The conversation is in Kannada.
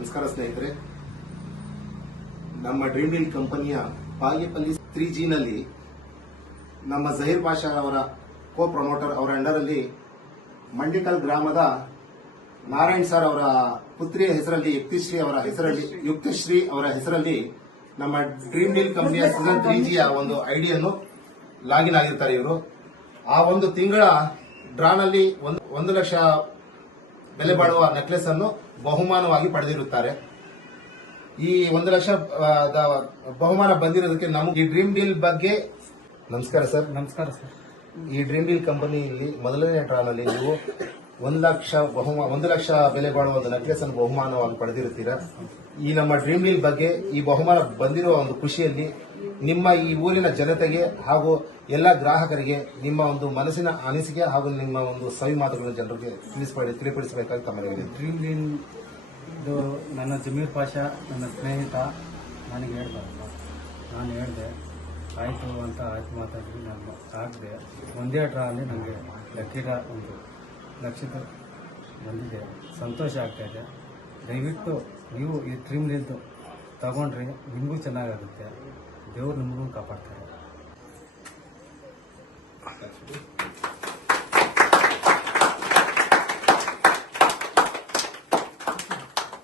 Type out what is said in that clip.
ನಮಸ್ಕಾರ ಸ್ನೇಹಿತರೆ. ನಮ್ಮ ಡ್ರೀಮ್ ಡೀಲ್ ಕಂಪನಿಯ ಬಾಗೇಪಲ್ಲಿ 3G ನಲ್ಲಿ ನಮ್ಮ ಜಹೀರ್ ಪಾಷಾ ಅವರ ಕೋ ಪ್ರಮೋಟರ್ ಅವರ ಅಂಡರಲ್ಲಿ ಮಂಡಿಕಲ್ ಗ್ರಾಮದ ನಾರಾಯಣ್ ಸರ್ ಅವರ ಪುತ್ರಿಯ ಹೆಸರಲ್ಲಿ ಯುಕ್ತಶ್ರೀ ಅವರ ಹೆಸರಲ್ಲಿ ನಮ್ಮ ಡ್ರೀಮ್ ಡೀಲ್ ಕಂಪನಿಯ ಸೀಸನ್ 3G ಒಂದು ಐಡಿಯನ್ನು ಲಾಗಿನ್ ಆಗಿರ್ತಾರೆ. ಇವರು ಆ ಒಂದು ತಿಂಗಳ ಡ್ರಾನಲ್ಲಿ 1 ಲಕ್ಷ ಬೆಲೆ ಬಾಳುವ ನೆಕ್ಲೆಸ್ ಅನ್ನು ಬಹುಮಾನವಾಗಿ ಪಡೆದಿರುತ್ತಾರೆ. ಈ 1 ಲಕ್ಷ ಬಹುಮಾನ ಬಂದಿರೋದಕ್ಕೆ ನಮಗೆ ಈ ಡ್ರೀಮ್ ಡೀಲ್ ಬಗ್ಗೆ ನಮಸ್ಕಾರ ಸರ್. ನಮಸ್ಕಾರ ಸರ್. ಈ ಡ್ರೀಮ್ ಡೀಲ್ ಕಂಪನಿಯಲ್ಲಿ ಮೊದಲನೇ ಡ್ರಾನಲ್ಲಿ ನೀವು 1 ಲಕ್ಷ ಬೆಲೆ ಬಾಳುವ ಒಂದು ನೆಕ್ಲೆಸ್ ಅನ್ನು ಬಹುಮಾನವಾಗಿ ಪಡೆದಿರುತ್ತೀರಾ. ಈ ನಮ್ಮ ಡ್ರೀಮ್ ಡೀಲ್ ಬಗ್ಗೆ ಈ ಬಹುಮಾನ ಬಂದಿರುವ ಒಂದು ಖುಷಿಯಲ್ಲಿ ನಿಮ್ಮ ಈ ಊರಿನ ಜನತೆಗೆ ಹಾಗೂ ಎಲ್ಲ ಗ್ರಾಹಕರಿಗೆ ನಿಮ್ಮ ಒಂದು ಮನಸ್ಸಿನ ಅನಿಸಿಕೆ ಹಾಗೂ ನಿಮ್ಮ ಒಂದು ಸವಿ ಮಾತುಗಳನ್ನು ಜನರಿಗೆ ತಿಳಿಪಡಿಸಬೇಕಾಗಿ ತಮ್ಮಲ್ಲಿ ಡ್ರೀಮ್ ಡೀಲ್ ನನ್ನ ಜಮೀರ್ ಪಾಷಾ ನನ್ನ ಸ್ನೇಹಿತ ನನಗೆ ಹೇಳ್ಬಾರ್ದು, ನಾನು ಹೇಳಿದೆ ಆಯಿತು ಅಂತ ಮಾತಾಡಿದ್ವಿ. ನಾನು ಹಾಕಿದೆ. ಒಂದೇ ಡ್ರಾಲ್ಲಿ ನನಗೆ ಲಕ್ಕಿ ಡ್ರಾ 1 ಲಕ್ಷದ ಬಂದಿದೆ. ಸಂತೋಷ ಆಗ್ತಾಯಿದೆ. ದಯವಿಟ್ಟು ನೀವು ಈ ಡ್ರೀಮ್ ಡೀಲ್ದು ತಗೊಂಡ್ರೆ ನಿಮಗೂ ಚೆನ್ನಾಗಾಗುತ್ತೆ. ದೇವರು ನಿಮಗೂ ಕಾಪಾಡ್ತಾರೆ.